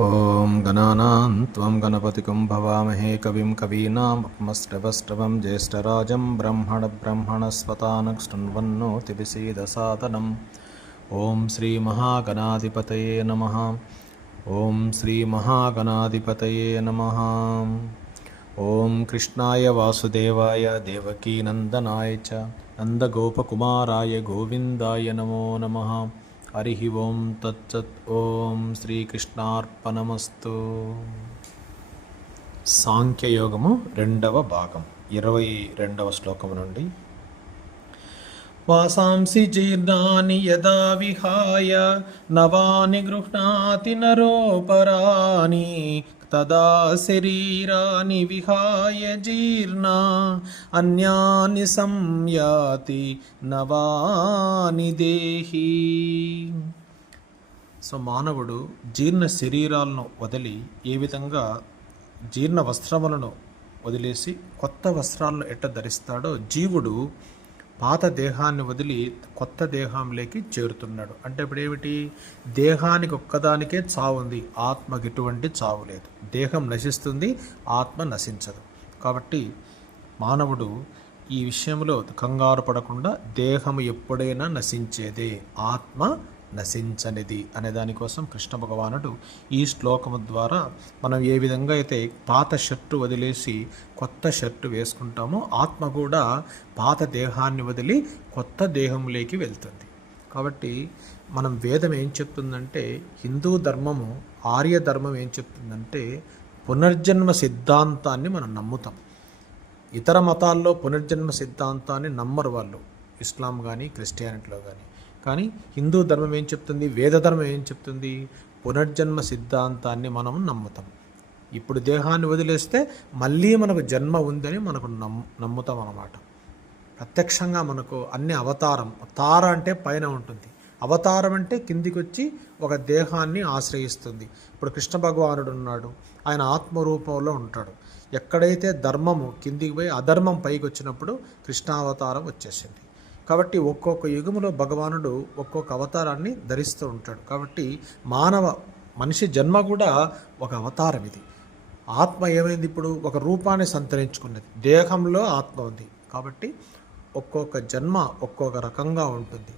ॐ गणानां त्वं गणपतिकं भवामहे कविं कवीनामस्रवस्रवं ज्येष्ठराजं ब्रह्मणब्रह्मणस्पतानक्ष्ण्वन्नोतिभिसीदसादनम् ॐ श्रीमहागणाधिपतये नमः ॐ श्रीमहागणाधिपतये नमः ॐ कृष्णाय वासुदेवाय देवकीनन्दनाय च नन्दगोपकुमाराय गोविन्दाय नमो नमः హరి ఓం తచ్చత్ ఓం శ్రీకృష్ణార్పణమస్తు. సాంఖ్యయోగము రెండవ భాగం ఇరవై రెండవ శ్లోకము నుండి. వాసాంసి జీర్ణాని యదా విహాయ నవాని గృహ్ణాతి నరోపరాని తదా శరీరాన్ని విహాయ జీర్ణ అన్యాని సంయాతి నవాని దేహి. సో మానవుడు జీర్ణ శరీరాలను వదిలి ఏ విధంగా జీర్ణ వస్త్రములను వదిలేసి కొత్త వస్త్రాలను ఎట్ట ధరిస్తాడో జీవుడు పాత దేహాన్ని వదిలి కొత్త దేహంలోకి చేరుతున్నాడు. అంటే ఇప్పుడు ఏమిటి? దేహానికి ఒక్కదానికే చావు ఉంది. ఆత్మకి ఎటువంటి చావు లేదు. దేహం నశిస్తుంది ఆత్మ నశించదు. కాబట్టి మానవుడు ఈ విషయంలో కంగారు పడకుండా దేహం ఎప్పుడైనా నశించేదే. ఆత్మ నశించనిది అనే దానికోసం కృష్ణ భగవానుడు ఈ శ్లోకము ద్వారా మనం ఏ విధంగా అయితే పాత షర్టు వదిలేసి కొత్త షర్టు వేసుకుంటామో ఆత్మ కూడా పాత దేహాన్ని వదిలి కొత్త దేహంలోకి వెళ్తుంది. కాబట్టి మనం వేదం ఏం చెప్తుందంటే హిందూ ధర్మము ఆర్య ధర్మం ఏం చెప్తుందంటే పునర్జన్మ సిద్ధాంతాన్ని మనం నమ్ముతాం. ఇతర మతాల్లో పునర్జన్మ సిద్ధాంతాన్ని నమ్మరు వాళ్ళు. ఇస్లాం కానీ క్రిస్టియానిటీలో కానీ కానీ హిందూ ధర్మం ఏం చెప్తుంది? వేద ధర్మం ఏం చెప్తుంది? పునర్జన్మ సిద్ధాంతాన్ని మనం నమ్ముతాం. ఇప్పుడు దేహాన్ని వదిలేస్తే మళ్ళీ మనకు జన్మ ఉందని మనకు నమ్ నమ్ముతాం అన్నమాట. ప్రత్యక్షంగా మనకు అన్ని అవతారం తార అంటే పైన ఉంటుంది. అవతారం అంటే కిందికి వచ్చి ఒక దేహాన్ని ఆశ్రయిస్తుంది. ఇప్పుడు కృష్ణ భగవానుడు ఉన్నాడు. ఆయన ఆత్మరూపంలో ఉంటాడు. ఎక్కడైతే ధర్మము కిందికి పోయి అధర్మం పైకి వచ్చినప్పుడు కృష్ణావతారం వచ్చేసింది. కాబట్టి ఒక్కొక్క యుగములో భగవానుడు ఒక్కొక్క అవతారాన్ని ధరిస్తూ ఉంటాడు. కాబట్టి మానవ మనిషి జన్మ కూడా ఒక అవతారం ఇది. ఆత్మ ఏమైంది ఇప్పుడు? ఒక రూపాన్ని సంతరించుకున్నది. దేహంలో ఆత్మ ఉంది. కాబట్టి ఒక్కొక్క జన్మ ఒక్కొక్క రకంగా ఉంటుంది.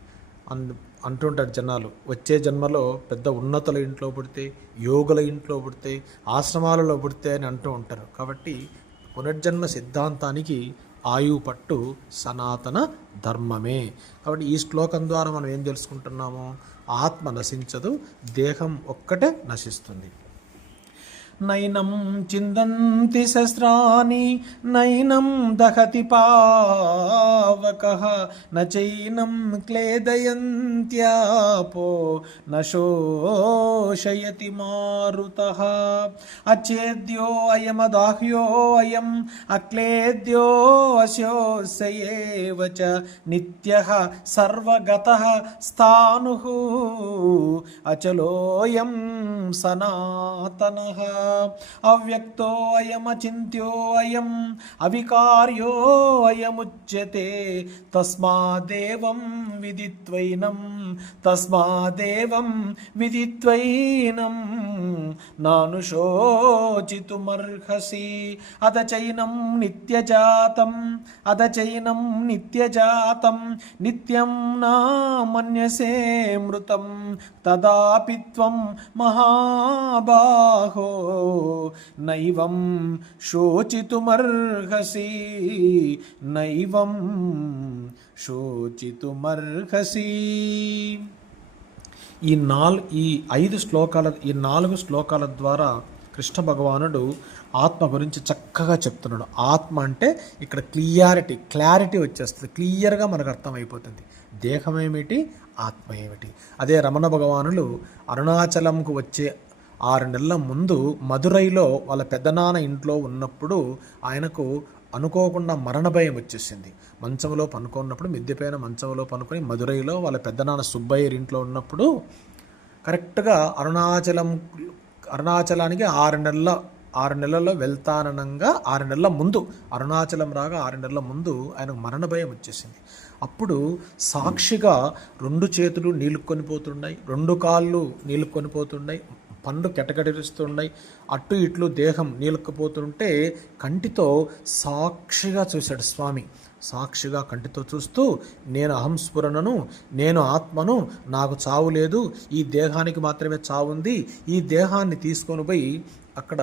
అందు అంటుంటారు జనాలు వచ్చే జన్మలో పెద్ద ఉన్నతుల ఇంట్లో పుడితే యోగుల ఇంట్లో పుడితే ఆశ్రమాలలో పుడితే అని అంటూ ఉంటారు. కాబట్టి పునర్జన్మ సిద్ధాంతానికి ఆయువు పట్టు సనాతన ధర్మమే. కాబట్టి ఈ శ్లోకం ద్వారా మనం ఏం తెలుసుకుంటున్నాము? ఆత్మ నశించదు దేహం ఒక్కటే నశిస్తుంది. నైనం చిందంతి శస్త్రాని నైనం దహతి పావక నైనం క్లేదయంత్యాపో నశోషయతి మారుత. అచేద్యో అయమదాహ్యో అయం అక్లేద్యో అశోసయేవ నిత్య సర్వగత స్థాను అచలోయం సనాతన. అవ్యక్తో అయమచింత్యో అయం అవికార్యో అయముచ్యతే. తస్మాదేవం విదిత్వైనం తస్మాదేవం విదిత్వైనం. నాను శోచితుమర్హసి అద చైనం నిత్యజాతం అద చైనం నిత్యజాతం. నిత్యం నా మన్యసే మృతం తదాపి త్వం మహాబాహో. నైవం శోచితుమర్హసి నైవం శోచితుమర్హసి. ఈ నాల్ ఈ ఐదు శ్లోకాల ఈ నాలుగు శ్లోకాల ద్వారా కృష్ణ భగవానుడు ఆత్మ గురించి చక్కగా చెప్తున్నాడు. ఆత్మ అంటే ఇక్కడ క్లియారిటీ క్లారిటీ వచ్చేస్తుంది. క్లియర్గా మనకు అర్థమైపోతుంది. దేహం ఏమిటి? ఆత్మ ఏమిటి? అదే రమణ భగవానులు అరుణాచలంకు వచ్చే ఆరు నెలల ముందు మదురైలో వాళ్ళ పెద్దనాన్న ఇంట్లో ఉన్నప్పుడు ఆయనకు అనుకోకుండా మరణ భయం వచ్చేసింది. మంచంలో పనుకున్నప్పుడు మిద్దెపైన మంచంలో పనుకొని మదురైలో వాళ్ళ పెద్దనాన్న సుబ్బయ్య ఇంట్లో ఉన్నప్పుడు కరెక్ట్గా అరుణాచలం అరుణాచలానికి ఆరు నెలల ఆరు నెలల్లో వెళ్తాననంగా ఆరు నెలల ముందు అరుణాచలం రాగా ఆరు నెలల ముందు ఆయనకు మరణ భయం వచ్చేసింది. అప్పుడు సాక్షిగా రెండు చేతులు నీళ్ళు కొనిపోతున్నాయి రెండు కాళ్ళు నీళ్ళు కొనిపోతున్నాయి పండ్లు కెటకెటరిస్తున్నాయి. అటు ఇట్లు దేహం నీలకపోతుంటే కంటితో సాక్షిగా చూశాడు స్వామి. సాక్షిగా కంటితో చూస్తూ నేను అహంస్ఫురణను నేను ఆత్మను నాకు చావు లేదు ఈ దేహానికి మాత్రమే చావు ఉంది ఈ దేహాన్ని తీసుకొని పోయి అక్కడ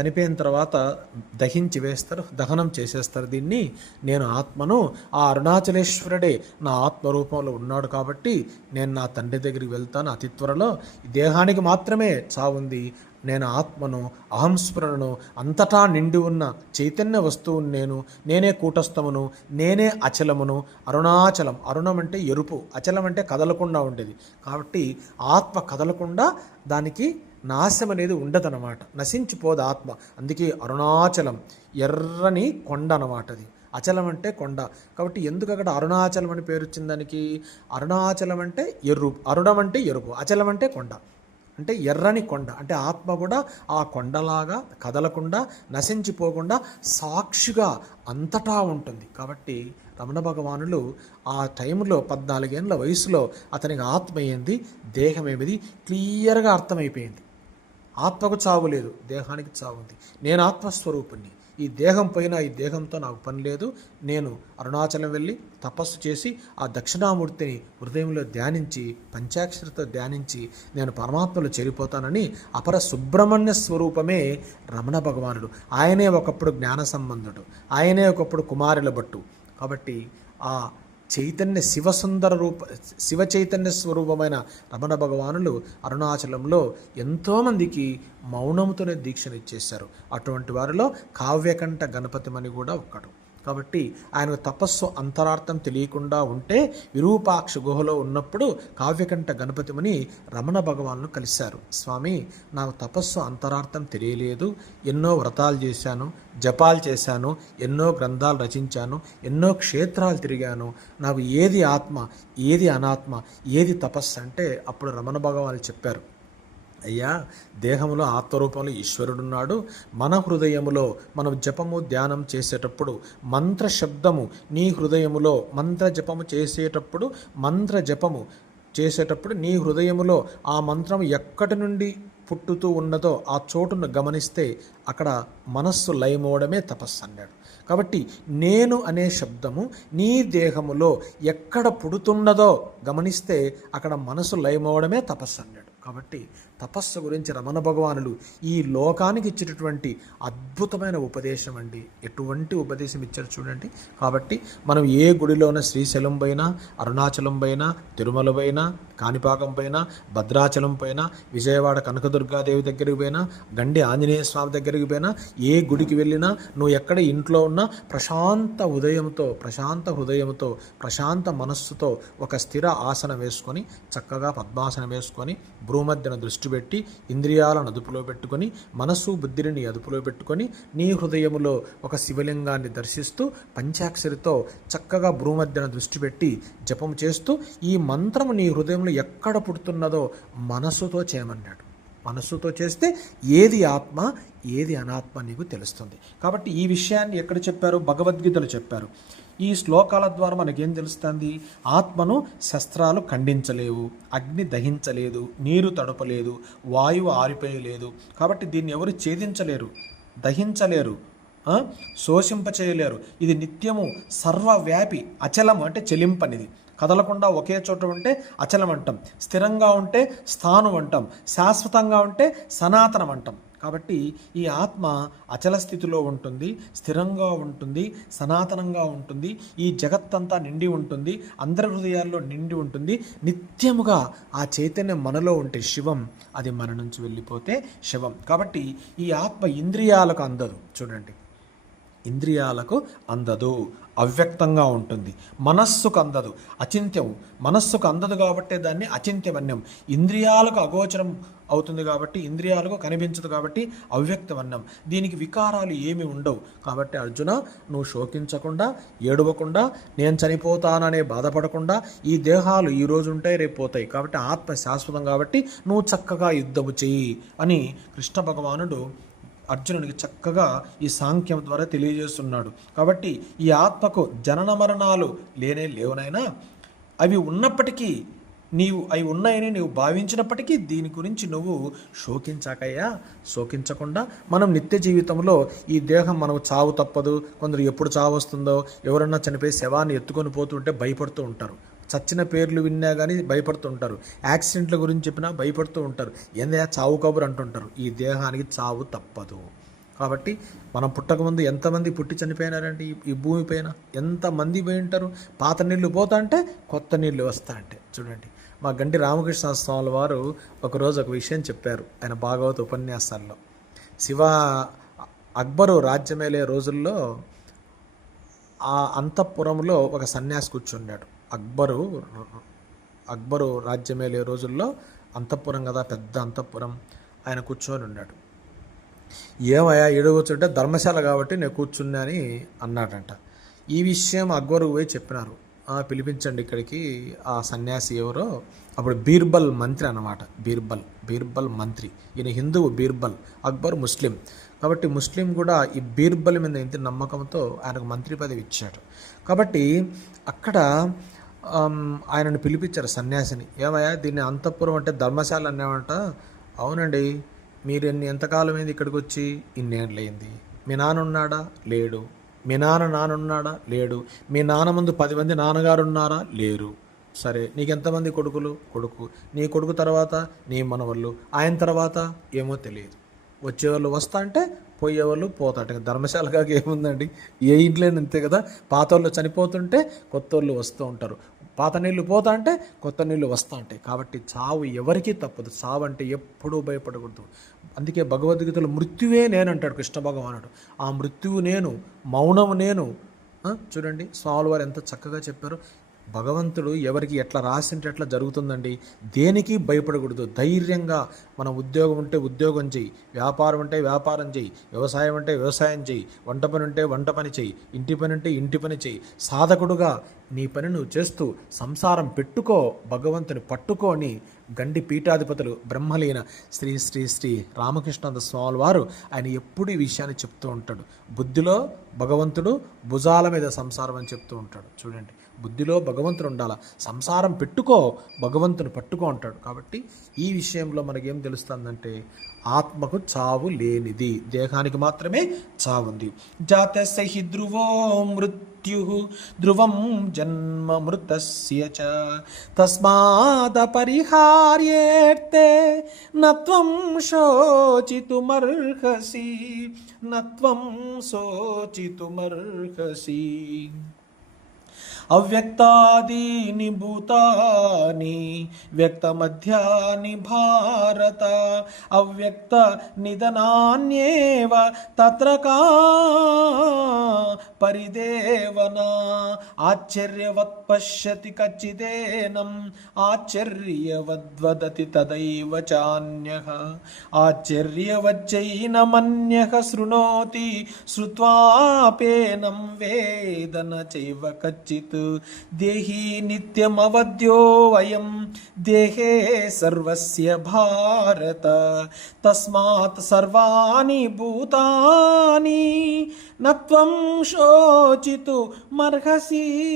చనిపోయిన తర్వాత దహించి వేస్తారు దహనం చేసేస్తారు. దీన్ని నేను ఆత్మను ఆ అరుణాచలేశ్వరుడే నా ఆత్మ రూపంలో ఉన్నాడు కాబట్టి నేను నా తండ్రి దగ్గరికి వెళ్తాను అతి త్వరలో. దేహానికి మాత్రమే చావుంది నేను ఆత్మను అహంస్మరణను అంతటా నిండి ఉన్న చైతన్య వస్తువును నేను నేనే కూటస్థమును నేనే అచలమును. అరుణాచలం అరుణం అంటే ఎరుపు అచలం అంటే కదలకుండా ఉండేది. కాబట్టి ఆత్మ కదలకుండా దానికి నాశం అనేది ఉండదన్నమాట. నశించిపోదు ఆత్మ. అందుకే అరుణాచలం ఎర్రని కొండ అనమాట అది. అచలం అంటే కొండ. కాబట్టి ఎందుకు అక్కడ అరుణాచలం అని పేరు వచ్చింది దానికి? అరుణాచలం అంటే ఎరుపు. అరుణం అంటే ఎరుపు. అచలం అంటే కొండ. అంటే ఎర్రని కొండ. అంటే ఆత్మ కూడా ఆ కొండలాగా కదలకుండా నశించిపోకుండా సాక్షిగా అంతటా ఉంటుంది. కాబట్టి రమణ భగవానులు ఆ టైంలో పద్నాలుగేండ్ల వయసులో అతనికి ఆత్మ ఏంది? దేహం ఏమిది? క్లియర్గా అర్థమైపోయింది. ఆత్మకు చావు లేదు దేహానికి చావు ఉంది. నేను ఆత్మస్వరూపుణ్ణి. ఈ దేహం పైన ఈ దేహంతో నాకు పని లేదు. నేను అరుణాచలం వెళ్ళి తపస్సు చేసి ఆ దక్షిణామూర్తిని హృదయంలో ధ్యానించి పంచాక్షరితో ధ్యానించి నేను పరమాత్మలో చేరిపోతానని అపర సుబ్రహ్మణ్య స్వరూపమే రమణ భగవానుడు. ఆయనే ఒకప్పుడు జ్ఞాన సంబంధుడు. ఆయనే ఒకప్పుడు కుమారుల భట్టు. కాబట్టి ఆ చైతన్య శివసుందర రూప శివ చైతన్య స్వరూపమైన రమణ భగవానులు అరుణాచలంలో ఎంతోమందికి మౌనముతోనే దీక్షనిచ్చేశారు అటువంటి వారిలో కావ్యకంఠ గణపతిమని కూడా ఒక్కడు. కాబట్టి ఆయన తపస్సు అంతరార్థం తెలియకుండా ఉంటే విరూపాక్ష గుహలో ఉన్నప్పుడు కావ్యకంఠ గణపతిముని రమణ భగవాన్ను కలిశారు. స్వామి నాకు తపస్సు అంతరార్థం తెలియలేదు. ఎన్నో వ్రతాలు చేశాను జపాలు చేశాను ఎన్నో గ్రంథాలు రచించాను ఎన్నో క్షేత్రాలు తిరిగాను. నాకు ఏది ఆత్మ ఏది అనాత్మ ఏది తపస్సు అంటే అప్పుడు రమణ భగవాన్ చెప్పారు. అయ్యా దేహంలో ఆత్మరూపంలో ఈశ్వరుడున్నాడు. మన హృదయములో మనం జపము ధ్యానం చేసేటప్పుడు మంత్ర శబ్దము నీ హృదయములో మంత్ర జపము చేసేటప్పుడు మంత్ర జపము చేసేటప్పుడు నీ హృదయములో ఆ మంత్రం ఎక్కడి నుండి పుట్టుతూ ఉన్నదో ఆ చోటును గమనిస్తే అక్కడ మనస్సు లయమవడమే తపస్సు అన్నాడు. కాబట్టి నేను అనే శబ్దము నీ దేహములో ఎక్కడ పుడుతున్నదో గమనిస్తే అక్కడ మనసు లయమవడమే తపస్సు అన్నాడు. కాబట్టి తపస్సు గురించి రమణ భగవానులు ఈ లోకానికి ఇచ్చినటువంటి అద్భుతమైన ఉపదేశం అండి. ఎటువంటి ఉపదేశం ఇచ్చారు చూడండి. కాబట్టి మనం ఏ గుడిలోన శ్రీశైలం పైన అరుణాచలం పైన తిరుమల పైన కాణిపాకం పైన భద్రాచలం పైన విజయవాడ కనకదుర్గాదేవి దగ్గరికి పోయినా గండి ఆంజనేయ స్వామి దగ్గరికి పోయినా ఏ గుడికి వెళ్ళినా నువ్వు ఎక్కడ ఇంట్లో ఉన్నా ప్రశాంత ఉదయంతో ప్రశాంత హృదయంతో ప్రశాంత మనస్సుతో ఒక స్థిర ఆసనం వేసుకొని చక్కగా పద్మాసనం వేసుకొని భ్రూమధ్యన దృష్టి పెట్టి ఇంద్రియాలను అదుపులో పెట్టుకొని మనస్సు బుద్ధిని అదుపులో పెట్టుకొని నీ హృదయములో ఒక శివలింగాన్ని దర్శిస్తూ పంచాక్షరితో చక్కగా భ్రూమధ్యన దృష్టి పెట్టి జపం చేస్తూ ఈ మంత్రము నీ హృదయంలో ఎక్కడ పుడుతున్నదో మనస్సుతో చేయమన్నాడు. మనస్సుతో చేస్తే ఏది ఆత్మ ఏది అనాత్మ నీకు తెలుస్తుంది. కాబట్టి ఈ విషయాన్ని ఎక్కడ చెప్పారు? భగవద్గీతలు చెప్పారు. ఈ శ్లోకాల ద్వారా మనకేం తెలుస్తుంది? ఆత్మను శస్త్రాలు ఖండించలేవు అగ్ని దహించలేదు నీరు తడపలేదు వాయువు ఆరిపోయలేదు. కాబట్టి దీన్ని ఎవరు ఛేదించలేరు? దహించలేరు శోషింప చేయలేరు ఇది నిత్యము సర్వవ్యాపి అచలం అంటే చెలింపనిది. కదలకుండా ఒకే చోట ఉంటే అచలం అంటాం స్థిరంగా ఉంటే స్థానం అంటాం శాశ్వతంగా ఉంటే సనాతనం అంటాం కాబట్టి ఈ ఆత్మ అచల స్థితిలో ఉంటుంది స్థిరంగా ఉంటుంది సనాతనంగా ఉంటుంది. ఈ జగత్తంతా నిండి ఉంటుంది అందరి హృదయాల్లో నిండి ఉంటుంది. నిత్యముగా ఆ చైతన్యం మనలో ఉంటే శివం అది మన నుంచి వెళ్ళిపోతే శివం. కాబట్టి ఈ ఆత్మ ఇంద్రియాలకు అందదు. చూడండి. ఇంద్రియాలకు అందదు అవ్యక్తంగా ఉంటుంది. మనస్సుకు అందదు అచింత్యం మనస్సుకు అందదు కాబట్టే దాన్ని అచింత్యమన్యం ఇంద్రియాలకు అగోచరం అవుతుంది కాబట్టి ఇంద్రియాలకు కనిపించదు కాబట్టి అవ్యక్తమన్యం దీనికి వికారాలు ఏమి ఉండవు. కాబట్టి అర్జున నువ్వు శోకించకుండా ఏడవకుండా నేను చనిపోతాననే బాధపడకుండా ఈ దేహాలు ఈ రోజు ఉంటాయి రేపు పోతాయి. కాబట్టి ఆత్మ శాశ్వతం కాబట్టి నువ్వు చక్కగా యుద్ధము చెయ్యి అని కృష్ణ భగవానుడు అర్జునుడికి చక్కగా ఈ సాంఖ్యం ద్వారా తెలియజేస్తున్నాడు. కాబట్టి ఈ ఆత్మకు జనన మరణాలు లేనే లేవునైనా అవి ఉన్నప్పటికీ నీవు అవి ఉన్నాయని నీవు భావించినప్పటికీ దీని గురించి నువ్వు శోకించాకయ్యా. శోకించకుండా మనం నిత్య జీవితంలో ఈ దేహం మనకు చావు తప్పదు. కొందరు ఎప్పుడు చావు వస్తుందో ఎవరన్నా చనిపోయి శవాన్ని ఎత్తుకొని పోతుంటే భయపడుతూ ఉంటారు. చచ్చిన పేర్లు విన్నా కానీ భయపడుతూ ఉంటారు. యాక్సిడెంట్ల గురించి చెప్పినా భయపడుతూ ఉంటారు. ఏందయ్యా చావు కబురు అంటుంటారు. ఈ దేహానికి చావు తప్పదు. కాబట్టి మనం పుట్టకముందు ఎంతమంది పుట్టి చనిపోయినారండి? ఈ- ఈ భూమి పైన ఎంతమంది పోయి ఉంటారు? పాత నీళ్ళు పోతా అంటే కొత్త నీళ్ళు వస్తా అంటే. చూడండి. మా గంటి రామకృష్ణ స్వామి వారు ఒకరోజు ఒక విషయం చెప్పారు ఆయన భాగవత ఉపన్యాసాల్లో. శివ అక్బరు రాజ్యమేలే రోజుల్లో ఆ అంతఃపురంలో ఒక సన్యాసి కూర్చున్నాడు. అక్బరు అక్బరు రాజ్యమేలే రోజుల్లో అంతఃపురం కదా పెద్ద అంతఃపురం. ఆయన కూర్చొని ఉన్నాడు. ఏమయ్యా ఈడ కూర్చుంటే ధర్మశాల కాబట్టి నేను కూర్చున్నా అని అన్నాడంట. ఈ విషయం అక్బరు పోయి చెప్పినారు. పిలిపించండి ఇక్కడికి. ఆ సన్యాసి ఎవరో అప్పుడు బీర్బల్ మంత్రి అన్నమాట. బీర్బల్ బీర్బల్ మంత్రి. ఈయన హిందువు బీర్బల్ అక్బర్ ముస్లిం. కాబట్టి ముస్లిం కూడా ఈ బీర్బల్ మీద ఇంత నమ్మకంతో ఆయనకు మంత్రి పదవి ఇచ్చాడు. కాబట్టి అక్కడ ఆయనను పిలిపించారు సన్యాసిని. ఏమయ్యా దీన్ని అంతఃపురం అంటే ధర్మశాల అన్నామంట అవునండి. మీరు ఎన్ని ఎంతకాలమైంది ఇక్కడికి వచ్చి ఇన్నేళ్ళయింది మీ నాన్న ఉన్నాడా? లేడు. మీ నాన్న నాన్నున్నాడా లేడు. మీ నాన్న ముందు పది మంది నాన్నగారు ఉన్నారా? లేరు. సరే నీకు ఎంతమంది కొడుకులు? కొడుకు. నీ కొడుకు తర్వాత నీ మనవళ్ళు. ఆయన తర్వాత ఏమో తెలియదు. వచ్చేవాళ్ళు వస్తా అంటే పోయేవాళ్ళు పోతాట ధర్మశాల ఏముందండి? ఏ ఇంట్లో అంతే కదా? పాత వాళ్ళు చనిపోతుంటే కొత్త వాళ్ళు వస్తూ ఉంటారు. పాత నీళ్ళు పోతా అంటే కొత్త నీళ్ళు వస్తా ఉంటాయి కాబట్టి చావు ఎవరికీ తప్పదు. చావు అంటే ఎప్పుడూ భయపడకూడదు. అందుకే భగవద్గీతలో మృత్యువే నేను అంటాడు కృష్ణ భగవానుడు. ఆ మృత్యువు నేను మౌనం నేను. చూడండి స్వామి వారు ఎంత చక్కగా చెప్పారు. భగవంతుడు ఎవరికి ఎట్లా రాసింటే ఎట్లా జరుగుతుందండి. దేనికి భయపడకూడదు. ధైర్యంగా మన ఉద్యోగం ఉంటే ఉద్యోగం చెయ్యి. వ్యాపారం ఉంటే వ్యాపారం చెయ్యి. వ్యవసాయం అంటే వ్యవసాయం చెయ్యి. వంట పని ఉంటే వంట పని చెయ్యి. ఇంటి పని ఉంటే ఇంటి పని చెయ్యి. సాధకుడుగా నీ పని నువ్వు చేస్తూ సంసారం పెట్టుకో భగవంతుని పట్టుకొని గండి పీఠాధిపతులు బ్రహ్మలీన శ్రీ శ్రీ శ్రీ రామకృష్ణంద స్వామి వారు ఆయన ఎప్పుడు ఈ విషయాన్ని చెప్తూ ఉంటాడు. బుద్ధిలో భగవంతుడు భుజాల మీద సంసారం అని చెప్తూ ఉంటాడు. చూడండి. బుద్ధిలో భగవంతుడు ఉండాల? సంసారం పెట్టుకో భగవంతుని పట్టుకో అంటాడు. కాబట్టి ఈ విషయంలో మనకేం తెలుస్తుందంటే ఆత్మకు చావు లేనిది దేహానికి మాత్రమే చావుంది. జాత సహి ధ్రువో మృత్యు ధ్రువం జన్మ మృతస్య చ. తస్మాదపరిహార్యేర్తే నత్వం శోచితుమర్హసి నత్వం శోచితుమర్హసి. అవ్యక్తాదీని భూతాని వ్యక్తమధ్యాని భారత. అవ్యక్త నిధనాన్యేవ తత్ర కా పరిదేవన? ఆశ్చర్యవత్ పశ్యతి కచ్చిదేనం ఆశ్చర్యవద్వదతి తదైవ చాన్యః. ఆశ్చర్యవచ్చైనమన్యః శృణోతి శ్రువాపేనం వేదన చైవ కచ్చిత్. దేహీ నిత్యమవద్యో వయం. దేహే సర్వస్య భారత. తస్మాత్ సర్వాణి భూతాని. నత్వం శోచితు మర్హసి.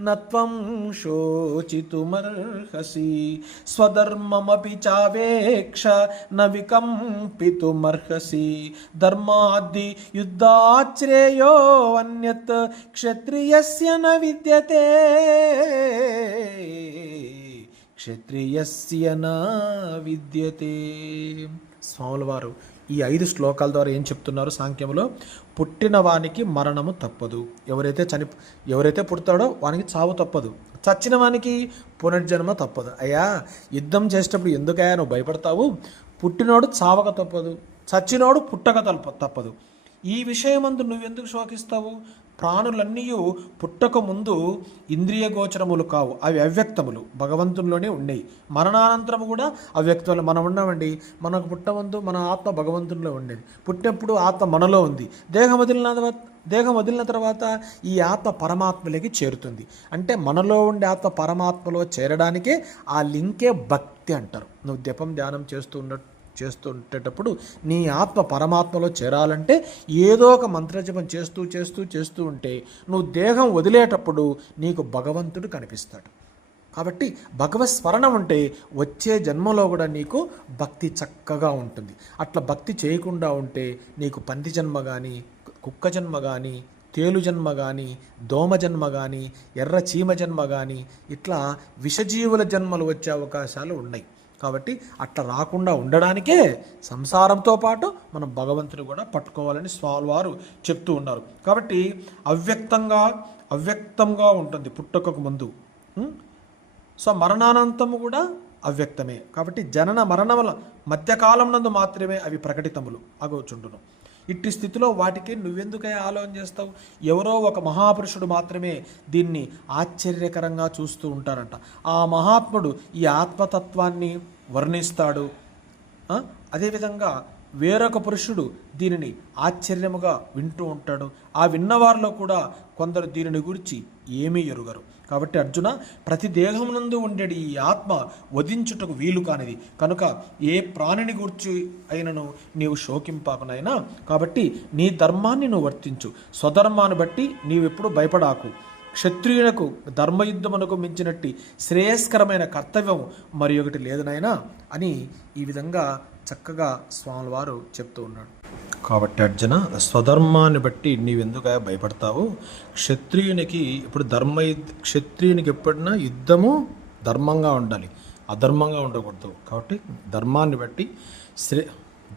నత్వం శోచితుమర్హసి. స్వధర్మమపి చావేక్ష న వికంపితుమర్హసి ధర్మాద్ది యుద్ధాశ్రేయో అన్యత్ క్షత్రియస్య న విద్యతే. క్షత్రియస్య నా విద్యతే. స్వాముల వారు ఈ ఐదు శ్లోకాల ద్వారా ఏం చెప్తున్నారు సాంఖ్యంలో పుట్టిన వానికి మరణము తప్పదు. ఎవరైతే చని ఎవరైతే పుడతాడో వానికి చావు తప్పదు. చచ్చిన వానికి పునర్జన్మ తప్పదు. అయ్యా యుద్ధం చేసేటప్పుడు ఎందుకయ్యా నువ్వు భయపడతావు? పుట్టినోడు చావక తప్పదు. చచ్చినోడు పుట్టక తప్ప తప్పదు. ఈ విషయమందు నువ్వెందుకు శోకిస్తావు? ప్రాణులన్నీ పుట్టక ముందు ఇంద్రియ గోచరములు కావు అవి అవ్యక్తములు భగవంతుల్లోనే ఉండేవి మరణానంతరం కూడా అవ్యక్తములు. మనం ఉన్నామండి మనకు పుట్టముందు మన ఆత్మ భగవంతునిలో ఉండేది. పుట్టినప్పుడు ఆత్మ మనలో ఉంది. దేహం వదిలిన తర్వాత దేహం వదిలిన తర్వాత ఈ ఆత్మ పరమాత్మలోకి చేరుతుంది. అంటే మనలో ఉండే ఆత్మ పరమాత్మలో చేరడానికే ఆ లింకే భక్తి అంటారు. నువ్వు జపం ధ్యానం చేస్తూ ఉన్నట్టు చేస్తుంటేటప్పుడు నీ ఆత్మ పరమాత్మలో చేరాలంటే ఏదో ఒక మంత్రజపం చేస్తూ చేస్తూ చేస్తూ ఉంటే నువ్వు దేహం వదిలేటప్పుడు నీకు భగవంతుడు కనిపిస్తాడు. కాబట్టి భగవత్ స్మరణం ఉంటే వచ్చే జన్మలో కూడా నీకు భక్తి చక్కగా ఉంటుంది. అట్లా భక్తి చేయకుండా ఉంటే నీకు పంది జన్మ కానీ కుక్క జన్మ కానీ తేలు జన్మ కానీ దోమ జన్మ కానీ ఎర్ర చీమ జన్మ కానీ ఇట్లా విషజీవుల జన్మలు వచ్చే అవకాశాలు ఉన్నాయి. కాబట్టి అట్లా రాకుండా ఉండడానికే సంసారంతో పాటు మనం భగవంతుని కూడా పట్టుకోవాలని స్వామి వారు చెప్తూ ఉన్నారు. కాబట్టి అవ్యక్తంగా అవ్యక్తంగా ఉంటుంది పుట్టుకకు ముందు. సో మరణానంతము కూడా అవ్యక్తమే. కాబట్టి జనన మరణముల మధ్యకాలం నందు మాత్రమే అవి ప్రకటితములు. అగోచుండును ఇట్టి స్థితిలో వాటికి నువ్వెందుకై ఆలోచన చేస్తావు? ఎవరో ఒక మహాపురుషుడు మాత్రమే దీన్ని ఆశ్చర్యకరంగా చూస్తూ ఉంటారంట. ఆ మహాత్ముడు ఈ ఆత్మతత్వాన్ని వర్ణిస్తాడు. అదేవిధంగా వేరొక పురుషుడు దీనిని ఆశ్చర్యముగా వింటూ ఉంటాడు. ఆ విన్నవారిలో కూడా కొందరు దీనిని గురించి ఏమీ ఎరుగరు. కాబట్టి అర్జున ప్రతి దేహమునందు ఉండే ఈ ఆత్మ వధించుటకు వీలు కానిది. కనుక ఏ ప్రాణిని గూర్చి అయినను నీవు శోకింపాకునైనా కాబట్టి నీ ధర్మాన్ని నువ్వు వర్తించు. స్వధర్మాన్ని బట్టి నీవెప్పుడు భయపడాకు. క్షత్రియునకు ధర్మయుద్ధమునకు మించినట్టి శ్రేయస్కరమైన కర్తవ్యం మరి ఒకటి లేదనైనా అని ఈ విధంగా చక్కగా స్వాముల వారు చెప్తూ ఉన్నాడు. కాబట్టి అర్జున స్వధర్మాన్ని బట్టి నీవెందుకు భయపడతావు? క్షత్రియునికి ఇప్పుడు ధర్మ యుద్ధ- క్షత్రియునికి ఎప్పుడైనా యుద్ధము ధర్మంగా ఉండాలి. అధర్మంగా ఉండకూడదు. కాబట్టి ధర్మాన్ని బట్టి శ్రే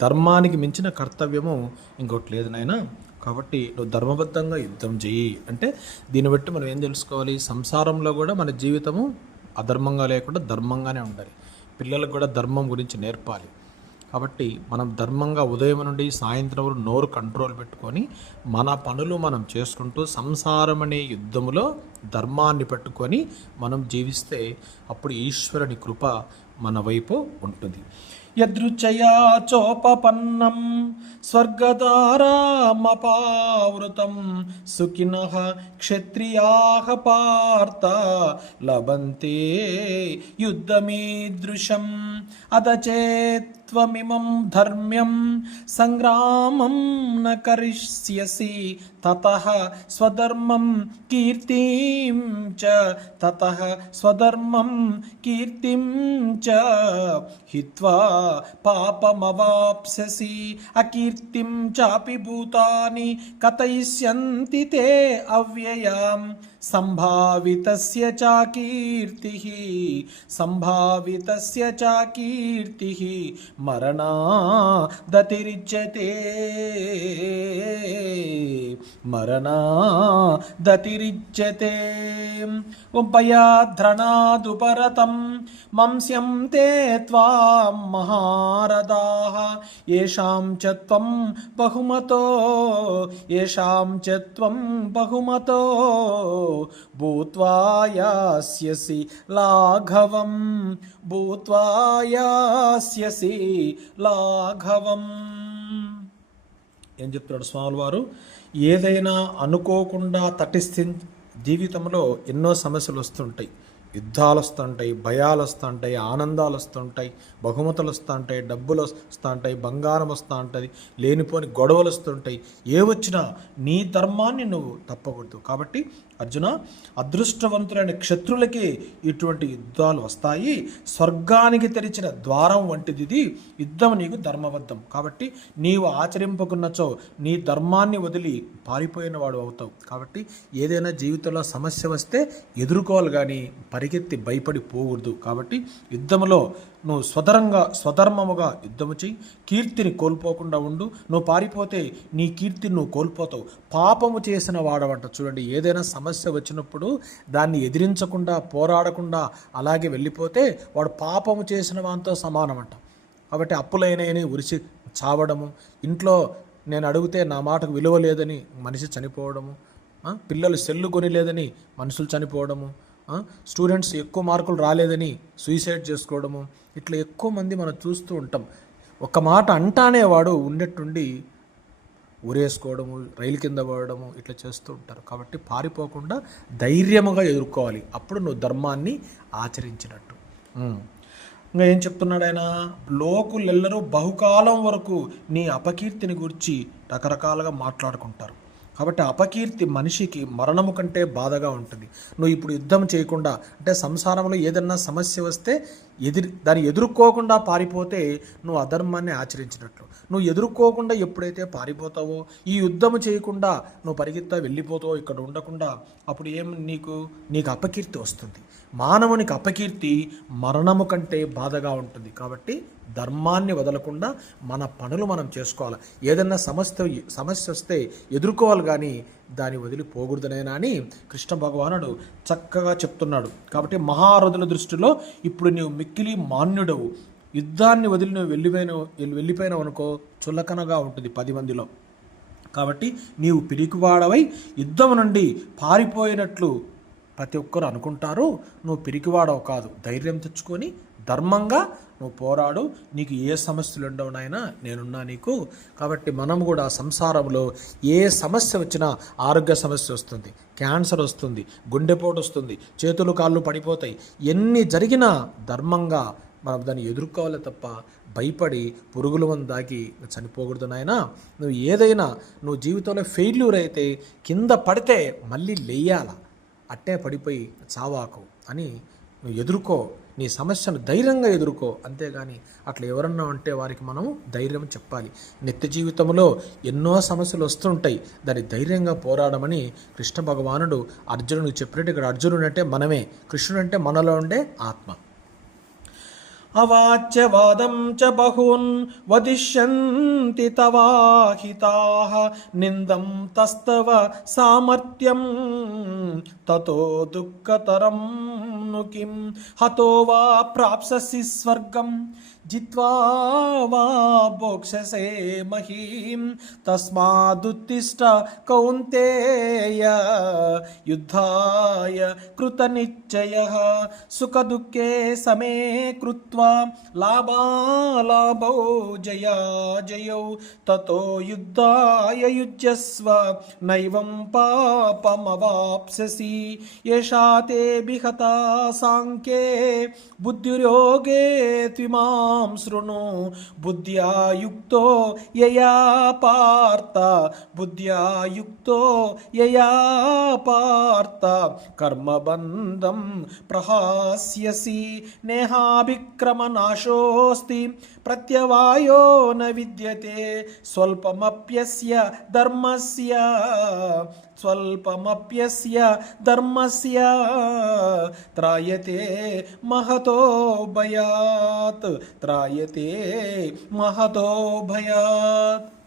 ధర్మానికి మించిన కర్తవ్యము ఇంకోటి లేదు నాయనా. కాబట్టి నువ్వు ధర్మబద్ధంగా యుద్ధం చెయ్యి. అంటే దీన్ని బట్టి మనం ఏం తెలుసుకోవాలి? సంసారంలో కూడా మన జీవితము అధర్మంగా లేకుండా ధర్మంగానే ఉండాలి. పిల్లలకు కూడా ధర్మం గురించి నేర్పాలి. కాబట్టి మనం ధర్మంగా ఉదయం నుండి సాయంత్రం వరకు నోరు కంట్రోల్ పెట్టుకొని మన పనులు మనం చేసుకుంటూ సంసారం అనే యుద్ధములో ధర్మాన్ని పెట్టుకొని మనం జీవిస్తే అప్పుడు ఈశ్వరుని కృప మన వైపు ఉంటుంది. యదృచయా చోపపన్నం స్వర్గదారామపావృతం సుఖిన క్షత్రియా పార్త లభంతే యుద్ధమీదృశం అదచేత్వమిమం ధర్మ్యం సంగ్రామం న కరిష్యసి తతః స్వధర్మం కీర్తిం చ తతః స్వధర్మం కీర్తిం చ హిత్వా పాపమవాప్స్యసి అకీర్తిం చాపి భూతాని కథయిష్యంతి తే అవ్యయాం సంభావితస్య सम्भावितस्य चाकीर्तिः सम्भावितस्य चाकीर्तिः मरणा दतिरिच्यते मरणादतिरिच्यते उपयाध्रणादुपरतं मंस्यं ते त्वां महारदाः येषां च त्वं बहुमतो येषां च त्वं बहुमतो भूत्वा यास्यसि लाघवं भूत्वा యాస్యసి లాఘవం ఏం చెప్తున్నాడు స్వాములు వారు ఏదైనా అనుకోకుండా తటిస్థి జీవితంలో ఎన్నో సమస్యలు వస్తుంటాయి. యుద్ధాలు వస్తుంటాయి భయాలు వస్తుంటాయి ఆనందాలు వస్తుంటాయి. బహుమతులు వస్తుంటాయి డబ్బులు వస్తుంటాయి బంగారం వస్తూ ఉంటుంది లేనిపోని గొడవలు వస్తుంటాయి. ఏ వచ్చినా నీ ధర్మాన్ని నువ్వు తప్పకూడదు. కాబట్టి అర్జున అదృష్టవంతులైన క్షత్రులకి ఇటువంటి యుద్ధాలు వస్తాయి. స్వర్గానికి తెరిచిన ద్వారం వంటిది ఇది యుద్ధం నీకు ధర్మబద్ధం. కాబట్టి నీవు ఆచరింపకున్నచో నీ ధర్మాన్ని వదిలి పారిపోయిన వాడు అవుతావు. కాబట్టి ఏదైనా జీవితంలో సమస్య వస్తే ఎదుర్కోవాలి కానీ పరిగెత్తి భయపడి పోకూడదు. కాబట్టి యుద్ధంలో నువ్వు స్వధరంగా స్వధర్మముగా యుద్ధము చెయ్యి. కీర్తిని కోల్పోకుండా ఉండు. నువ్వు పారిపోతే నీ కీర్తిని నువ్వు కోల్పోతావు. పాపము చేసిన వాడవంట. చూడండి ఏదైనా సమస్య వచ్చినప్పుడు దాన్ని ఎదిరించకుండా పోరాడకుండా అలాగే వెళ్ళిపోతే వాడు పాపము చేసిన వానితో సమానమంట. కాబట్టి అప్పులైనని ఉరిసి చావడము. ఇంట్లో నేను అడిగితే నా మాటకు విలువ లేదని మనిషి చనిపోవడము. పిల్లలు సెల్లు కొనిలేదని మనుషులు చనిపోవడము. స్టూడెంట్స్ ఎక్కువ మార్కులు రాలేదని సూసైడ్ చేసుకోవడము. ఇట్లా ఎక్కువ మంది మనం చూస్తూ ఉంటాం. ఒక మాట అంటానే వాడు ఉండేట్టుండి ఊరేసుకోవడము రైలు కింద పడడము ఇట్లా చేస్తూ ఉంటారు. కాబట్టి పారిపోకుండా ధైర్యముగా ఎదుర్కోవాలి. అప్పుడు నువ్వు ధర్మాన్ని ఆచరించినట్టు. ఇంకా ఏం చెప్తున్నాడు ఆయన? లోకులెల్లరూ బహుకాలం వరకు నీ అపకీర్తిని గురించి రకరకాలుగా మాట్లాడుకుంటారు. కాబట్టి అపకీర్తి మనిషికి మరణము కంటే బాధగా ఉంటుంది. నువ్వు ఇప్పుడు యుద్ధం చేయకుండా అంటే సంసారంలో ఏదన్నా సమస్య వస్తే ఎదిరి దాన్ని ఎదుర్కోకుండా పారిపోతే నువ్వు అధర్మాన్ని ఆచరించినట్లు. నువ్వు ఎదుర్కోకుండా ఎప్పుడైతే పారిపోతావో ఈ యుద్ధం చేయకుండా నువ్వు పరిగెత్తా వెళ్ళిపోతావో ఇక్కడ ఉండకుండా అప్పుడు ఏం నీకు నీకు అపకీర్తి వస్తుంది. మానవునికి అపకీర్తి మరణము కంటే బాధగా ఉంటుంది. కాబట్టి ధర్మాన్ని వదలకుండా మన పనులు మనం చేసుకోవాలి. ఏదన్నా సమస్య సమస్య వస్తే ఎదుర్కోవాలి కానీ దాన్ని వదిలిపోకూడదనేనా అని కృష్ణ భగవానుడు చక్కగా చెప్తున్నాడు. కాబట్టి మహారథుల దృష్టిలో ఇప్పుడు నీవు మిక్కిలి మాన్యుడవు. యుద్ధాన్ని వదిలి నువ్వు వెళ్ళిపోయిన వెళ్ళిపోయినావు అనుకో చులకనగా ఉంటుంది పది మందిలో. కాబట్టి నీవు పిరికివాడవై యుద్ధం నుండి పారిపోయినట్లు ప్రతి ఒక్కరు అనుకుంటారు నువ్వు పిరికివాడవు కాదు. ధైర్యం తెచ్చుకొని ధర్మంగా నువ్వు పోరాడు. నీకు ఏ సమస్యలు ఉండవు నాయనా నేనున్నా నీకు. కాబట్టి మనం కూడా సంసారంలో ఏ సమస్య వచ్చినా ఆరోగ్య సమస్య వస్తుంది క్యాన్సర్ వస్తుంది గుండెపోటు వస్తుంది చేతులు కాళ్ళు పడిపోతాయి. ఎన్ని జరిగినా ధర్మంగా మనం దాన్ని ఎదుర్కోవాలి తప్ప భయపడి పురుగుల మందు దాకి చనిపోకూడదు నాయనా. నువ్వు ఏదైనా నువ్వు జీవితంలో ఫెయిల్యూర్ అయితే కింద పడితే మళ్ళీ లేయాలా? అట్టే పడిపోయి చావాకు అని నువ్వు ఎదుర్కో నీ సమస్యను ధైర్యంగా ఎదుర్కో. అంతేగాని అట్లా ఎవరన్నా ఉంటే వారికి మనం ధైర్యం చెప్పాలి. నిత్య జీవితంలో ఎన్నో సమస్యలు వస్తుంటాయి. దాన్ని ధైర్యంగా పోరాడమని కృష్ణ భగవానుడు అర్జునుడికి చెప్పినట్టు ఇక్కడ అర్జునుడు అంటే మనమే కృష్ణుడు అంటే మనలో ఉండే ఆత్మ. అవాచ్యవాదం చ బహూన్ వదిష్యంతి తవాహితాః. నిందం తస్తవ సామర్థ్యం తతో దుఃఖతరం ను కిం. హతో వా ప్రాప్స్యసి స్వర్గం. जित्वा वा भोक्षसे महीं तस्मादुत्तिष्ठ कौन्तेय युद्धाय कृतनिश्चयः सुखदुःखे समे कृत्वा लाभालाभौ जया जयौ ततो युद्धाय युज्यस्व नैवं पापमवाप्स्यसि एषा ते विहता साङ्ख्ये बुद्धिरोगे त्विमा మాం శృణు బుద్ధ్యాయుక్తో యయా పార్త బుద్ధ్యాయుక్తో యయా పార్త కర్మబంధం ప్రహాస్యసి నేహాభిక్రమనాశోస్తి ప్రత్యవాయో న విద్యతే స్వల్పమప్యస్య ధర్మస్య. स्वल्पमप्यस्य धर्मस्य त्रायते महतो भयात्। त्रायते महतो भयात्।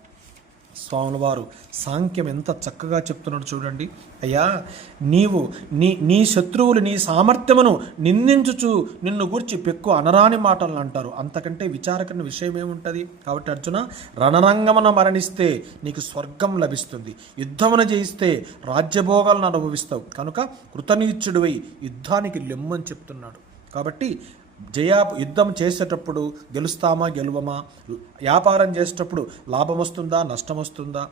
స్వాముల వారు సాంఖ్యం ఎంత చక్కగా చెప్తున్నాడు చూడండి. అయ్యా నీవు నీ నీ శత్రువులు నీ సామర్థ్యమును నిందించుచు నిన్ను గురించి పెక్కు అనరాని మాటలను అంటారు. అంతకంటే విచారకరణ విషయం ఏముంటుంది? కాబట్టి అర్జున రణరంగమున మరణిస్తే నీకు స్వర్గం లభిస్తుంది. యుద్ధమున జయిస్తే రాజ్యభోగాలను అనుభవిస్తావు. కనుక కృతనీచుడివై యుద్ధానికి లెమ్మని చెప్తున్నాడు. కాబట్టి జయా యుద్ధం చేసేటప్పుడు గెలుస్తామా గెలువమా? వ్యాపారం చేసేటప్పుడు లాభం వస్తుందా నష్టం వస్తుందా?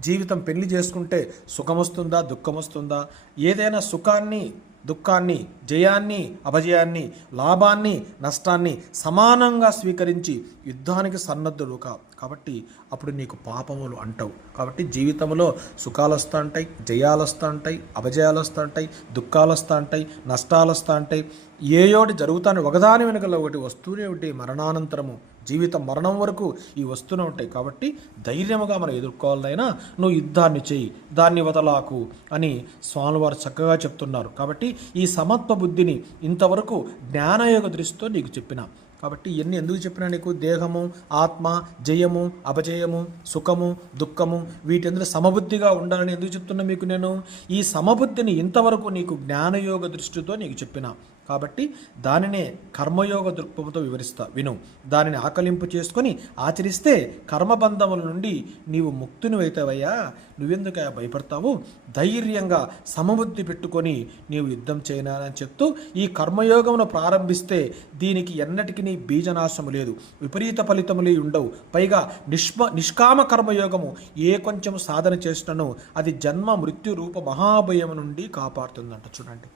జీవితం పెళ్ళి చేసుకుంటే సుఖం వస్తుందా దుఃఖం వస్తుందా ఏదైనా సుఖాన్ని దుఃఖాన్ని జయాన్ని అపజయాన్ని లాభాన్ని నష్టాన్ని సమానంగా స్వీకరించి యుద్ధానికి సన్నద్ధులు కా. కాబట్టి అప్పుడు నీకు పాపములు అంటావు. కాబట్టి జీవితంలో సుఖాలు వస్తూ ఉంటాయి జయాలు వస్తూ ఉంటాయి అపజయాలు వస్తూ ఉంటాయి దుఃఖాలు వస్తూ ఉంటాయి నష్టాలు వస్తూ ఉంటాయి ఏయోటి జరుగుతాను ఒకదాని వెనుకలో ఒకటి వస్తూనే ఒకటి మరణానంతరము జీవితం మరణం వరకు ఈ వస్తూనే ఉంటాయి. కాబట్టి ధైర్యముగా మనం ఎదుర్కోవాలైనా నువ్వు యుద్ధాన్ని చేయి దాన్ని వదలాకు అని స్వామివారు చక్కగా చెప్తున్నారు. కాబట్టి ఈ సమత్వ బుద్ధిని ఇంతవరకు జ్ఞానయోగ దృష్టితో నీకు చెప్పిన. కాబట్టి ఇవన్నీ ఎందుకు చెప్పినా నీకు? దేహము ఆత్మ జయము అపజయము సుఖము దుఃఖము వీటందరూ సమబుద్ధిగా ఉండాలని ఎందుకు చెప్తున్నా మీకు నేను? ఈ సమబుద్ధిని ఇంతవరకు నీకు జ్ఞానయోగ దృష్టితో నీకు చెప్పిన. కాబట్టి దానినే కర్మయోగ దృక్పథంతో వివరిస్తా. విను. దానిని ఆకలింపు చేసుకొని ఆచరిస్తే కర్మబంధముల నుండి నీవు ముక్తిని అవుతావయ్యా నువ్వెందుకయ్యా భయపడతావు? ధైర్యంగా సమబుద్ధి పెట్టుకొని నీవు యుద్ధం చేయనానని చెప్తూ ఈ కర్మయోగమును ప్రారంభిస్తే దీనికి ఎన్నటికీ బీజనాశము లేదు. విపరీత ఫలితములు ఉండవు. పైగా నిష్మ నిష్కామ కర్మయోగము ఏ కొంచెం సాధన చేసినను అది జన్మ మృత్యు రూప మహాభయం నుండి కాపాడుతుందంట చూడండి.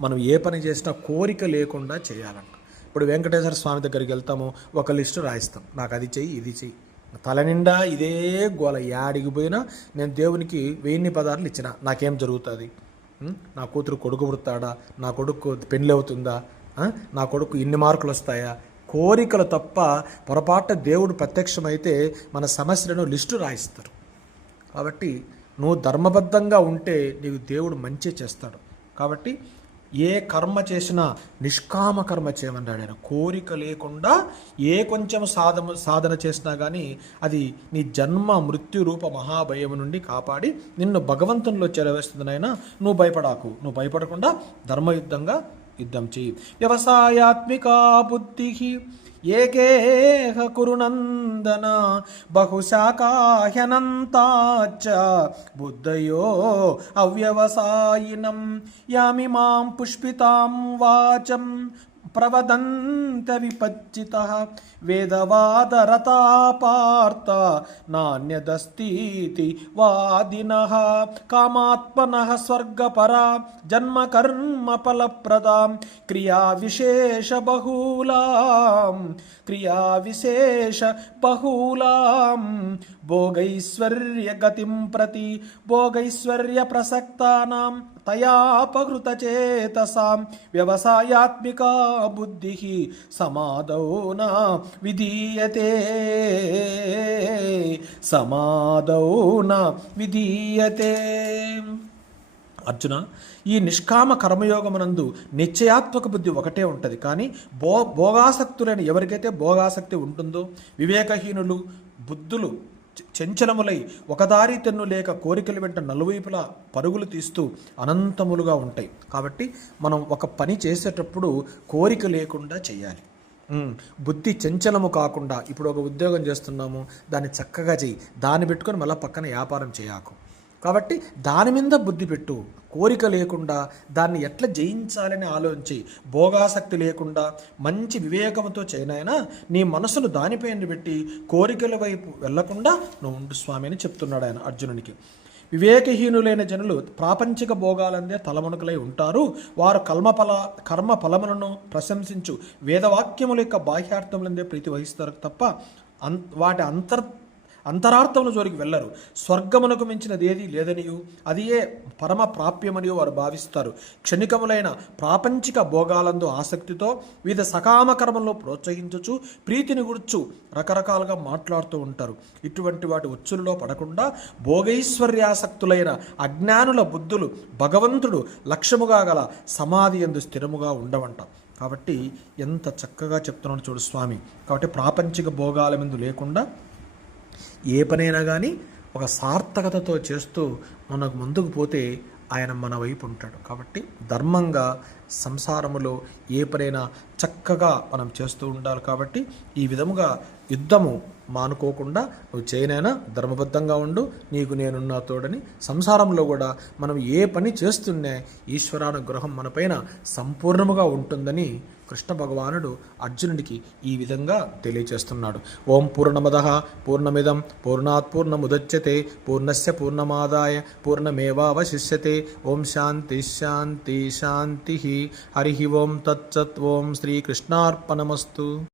మనం ఏ పని చేసినా కోరిక లేకుండా చేయాలంట. ఇప్పుడు వెంకటేశ్వర స్వామి దగ్గరికి వెళ్తాము ఒక లిస్టు రాయిస్తాం. నాకు అది చెయ్యి ఇది చెయ్యి. తల నిండా ఇదే గోల. యాడికి పోయినా నేను దేవునికి వెయ్యిన్ని పదార్లు ఇచ్చిన. నాకేం జరుగుతుంది? నా కూతురు కొడుకు పుడతాడా? నా కొడుకు పెళ్ళి అవుతుందా? నా కొడుకు ఇన్ని మార్కులు వస్తాయా? కోరికలు తప్ప పొరపాట దేవుడు ప్రత్యక్షమైతే మన సమస్యలను లిస్టు రాయిస్తారు. కాబట్టి నువ్వు ధర్మబద్ధంగా ఉంటే నీకు దేవుడు మంచి చేస్తాడు. కాబట్టి ఏ కర్మ చేసినా నిష్కామ కర్మ చేయమన్నాడు ఆయన. కోరిక లేకుండా ఏ కొంచెం సాధన సాధన చేసినా కానీ అది నీ జన్మ మృత్యు రూప మహాభయం నుండి కాపాడి నిన్ను భగవంతునిలో చేరవేస్తుంది నాయన. నువ్వు భయపడాకు. నువ్వు భయపడకుండా ధర్మయుద్ధంగా యుద్ధం చేయి. వ్యవసాయాత్మిక బుద్ధి ఏకేహ కురునందన బహుశాకాహ్యనంతాచ బుద్ధయో అవ్యవసాయినం యామి మాం పుష్పితాం వాచం ప్రవదంత విపచ్చిత వేదవాదరతా పార్త నాణ్యదస్తీతి వాదిన. కామాత్మన స్వర్గపరా జన్మ కర్మ ఫలప్రదాం క్రియా విశేష బహూలాం క్రియా విశేష బహూలాం భోగైశ్వర్య ప్రతి భోగైశ్వర్య తయాపకృతచేతసాం వ్యవసాయాత్మికా బుద్ధి సమాదౌ నా విధీయతే. సమాదౌ నా విధీయతే. అర్జున ఈ నిష్కామ కర్మయోగమునందు నిశ్చయాత్మక బుద్ధి ఒకటే ఉంటుంది. కానీ భో భోగాసక్తులైన ఎవరికైతే భోగాసక్తి ఉంటుందో వివేకహీనులు బుద్ధులు చెంచలములై ఒకదారి తెన్ను లేక కోరికల వెంట నలువైపులా పరుగులు తీస్తూ అనంతములుగా ఉంటాయి. కాబట్టి మనం ఒక పని చేసేటప్పుడు కోరిక లేకుండా చేయాలి బుద్ధి చంచలము కాకుండా ఇప్పుడు ఒక ఉద్యోగం చేస్తున్నాము దాన్ని చక్కగా చేయి దాన్ని పెట్టుకొని మళ్ళీ పక్కన వ్యాపారం చేయకు. కాబట్టి దాని మీద బుద్ధి పెట్టు. కోరిక లేకుండా దాన్ని ఎట్లా జయించాలని ఆలోచించి భోగాసక్తి లేకుండా మంచి వివేకంతో చేయనైనా నీ మనసును దానిపైన పెట్టి కోరికల వైపు వెళ్ళకుండా నువ్వు ఉండు స్వామి అని చెప్తున్నాడు ఆయన అర్జునునికి. వివేకహీనులైన జనులు ప్రాపంచిక భోగాలందే తలమునకలై ఉంటారు. వారు కర్మఫల కర్మ ఫలములను ప్రశంసించు వేదవాక్యముల యొక్క బాహ్యార్థములందే ప్రీతి వహిస్తారు తప్ప అన్ వాటి అంతర్ అంతరార్థముల జోలికి వెళ్ళరు. స్వర్గమునకు మించినది ఏది లేదనియు. అది ఏ పరమ ప్రాప్యమనియు వారు భావిస్తారు. క్షణికములైన ప్రాపంచిక భోగాలందు ఆసక్తితో వివిధ సకామ కర్మల్లో ప్రోత్సహించచ్చు ప్రీతిని గుర్చు రకరకాలుగా మాట్లాడుతూ ఉంటారు. ఇటువంటి వాటి ఉచ్చులలో పడకుండా భోగైశ్వర్యాసక్తులైన అజ్ఞానుల బుద్ధులు భగవంతుడు లక్ష్యముగా గల సమాధి ఎందు స్థిరముగా ఉండవంట. కాబట్టి ఎంత చక్కగా చెప్తున్నాడు చూడు స్వామి. కాబట్టి ప్రాపంచిక భోగాల మీద లేకుండా ఏ పనైనా కానీ ఒక సార్థకతతో చేస్తూ మనకు ముందుకు పోతే ఆయన మన వైపు ఉంటాడు. కాబట్టి ధర్మంగా సంసారములో ఏ పనైనా చక్కగా మనం చేస్తూ ఉండాలి కాబట్టి ఈ విధముగా యుద్ధము మానుకోకుండా నువ్వు చేయనైనా ధర్మబద్ధంగా ఉండు నీకు నేనున్నా తోడని సంసారంలో కూడా మనం ఏ పని చేస్తున్నా ఈశ్వరానుగ్రహం మనపైన సంపూర్ణముగా ఉంటుందని కృష్ణ భగవానుడు అర్జునుడికి ఈ విధంగా తెలియచేస్తున్నాడు. ఓం పూర్ణమద పూర్ణమిదం పూర్ణాత్ పూర్ణముదచ్యతే పూర్ణస్య పూర్ణమాదాయ పూర్ణమేవావశిష్యతే. ఓం శాంతి శాంతి శాంతి. హరి ఓం తత్సత్ ఓం శ్రీకృష్ణార్పణమస్తు.